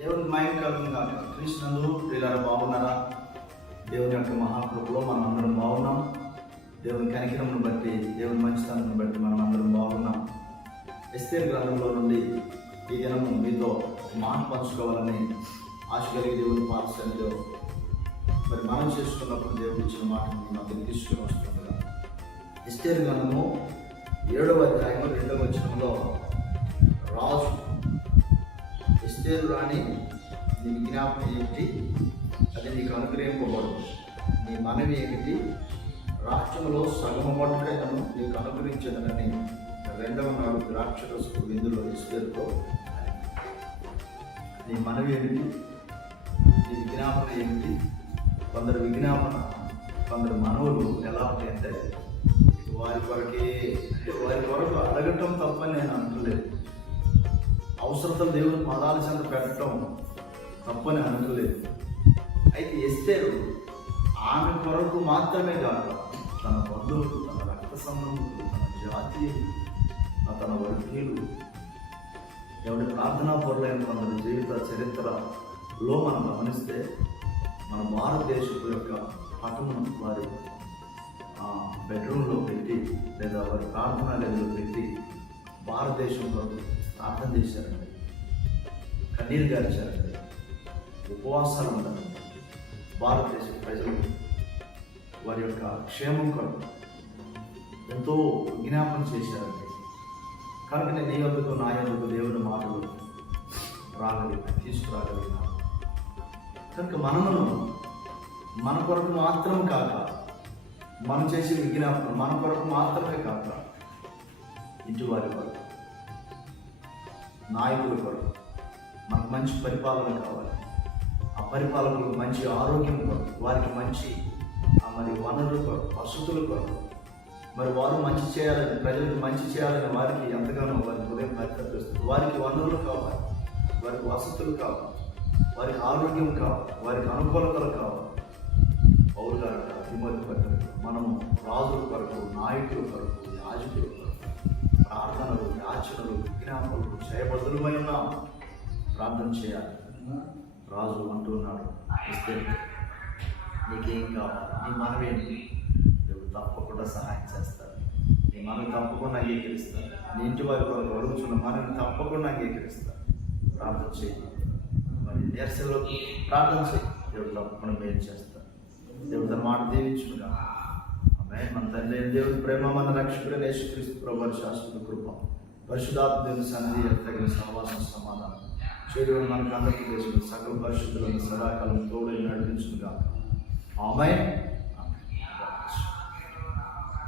దేవుని మైండ్ కలుగుగా కృష్ణందు ప్రియులారా బాగున్నారా? దేవుని యొక్క మహాకృపలో మనం అందరం బాగున్నాం. దేవుని కనికరమును బట్టి దేవుని మంచితనం బట్టి మనం అందరం బాగున్నాం. ఎస్తేర్ గ్రంథంలో నుండి ఈ దినము మీతో మాట పంచుకోవాలని ఆశ కలిగి దేవుని పాఠశాలలో మరి మనం చేసుకున్నప్పుడు దేవుడు ఇచ్చిన మాట మాకు తీసుకుని వస్తుంది కదా ఎస్తేర్ గ్రంథము ఏడవ అధ్యాయం రెండవ వచనంలో రాజు ఎస్తేరు రాని నీ విజ్ఞాపన ఏమిటి అది నీకు అనుగ్రహింపబడు నీ మనవి ఏమిటి? రాష్ట్రంలో సగమ మట్టుకైనను నీకు అనుగ్రహించదనని రెండవ నాడు ద్రాక్షరసుకు విందులో ఎస్తేరుతో నీ మనవి ఏమిటి? నీ విజ్ఞాపన ఏమిటి? కొందరు విజ్ఞాపన కొందరు మనవులు ఎలా ఉంటాయంటే వారి కొరకే అంటే వారి కొరకు అడగటం తప్పని నేను అంటలేదు దేవుని పదాల చెంత పెట్టడం తప్పని అనుకోలేదు అయితే ఎస్తేరు ఆమె కొరకు మాత్రమే కాదు తన బంధువులు తన రక్త సంబంధులు తన జాతీయులు తన వర్గీయులు ఎవరి ప్రార్థనా పొరలైన కొందరి జీవిత చరిత్రలో మనం గమనిస్తే మన భారతదేశపు యొక్క పటమును వారి బెడ్రూమ్లో పెట్టి లేదా వారి ప్రార్థనా గదిలో పెట్టి భారతదేశంలో ప్రార్థన చేశారండి. కన్నీరు గార్చారండి ఉపవాసాలు ఉండాలి భారతదేశ ప్రజలు వారి యొక్క క్షేమం కొరకు ఎంతో విజ్ఞాపన చేశారండి. కనుక నేను నీ వద్దకు నా యొద్దకు దేవుని మాటలు రాగలిగిన తీసుకురాగలిగిన. కనుక మనమును మన కొరకు మాత్రం కాక మనం చేసే విజ్ఞాపన మన కొరకు మాత్రమే కాక ఇంటి వారి కొరకు నాయకుల కొరకు మనకు మంచి పరిపాలన కావాలి. ఆ పరిపాలకులకు మంచి ఆరోగ్యం కొరకు వారికి మంచి మరి వనరులు కొరకు వసతులు కొరకు మరి వారు మంచి చేయాలని ప్రజలకు మంచి చేయాలని వారికి ఎంతగానో వారి హృదయం పరితపిస్తుంది వారికి వనరులు కావాలి వారికి వసతులు కావాలి వారికి ఆరోగ్యం కావాలి వారికి అనుకూలతలు కావాలి. పౌరు గారు తిమోతి పత్రిక మనము రాజుల కొరకు నాయకుల కొరకు యాజకుల కొరకు ప్రార్థనలు యాచనలు విజ్ఞాపనలు చేయబద్దులమై ప్రార్థన చేయాలి. రాజు అంటున్నాడు ఉన్నాడు నీకేం కావాలి? నీ మనవేంటి దేవుడు తప్పకుండా సహాయం చేస్తాను నీ మనవి తప్పకుండా అంగీకరిస్తాను నీ ఇంటి వారి కొరకు అడుగుతున్న మనని తప్పకుండా అంగీకరిస్తాను ప్రార్థన చేయి. మరి నిరసలో ప్రార్థన చేయి. దేవుడు తప్పకుండా మేలు చేస్తాను దేవుడు తన మాట దీవించుగా ఆమె మన తండ్రి దేవుడు దేవుడి ప్రేమ మన రక్షకుడు యేసుక్రీస్తు ప్రభు శాశ్వత కృప పరిశుధాత్మ దేవుని సన్నిధి తగిన సహవాసం సమాధానం. చేరు మనకు అందరికీ తెలుసు సకల పరిశుద్ధులను సదాకాలం తోడని నడిపించుగా ఆమె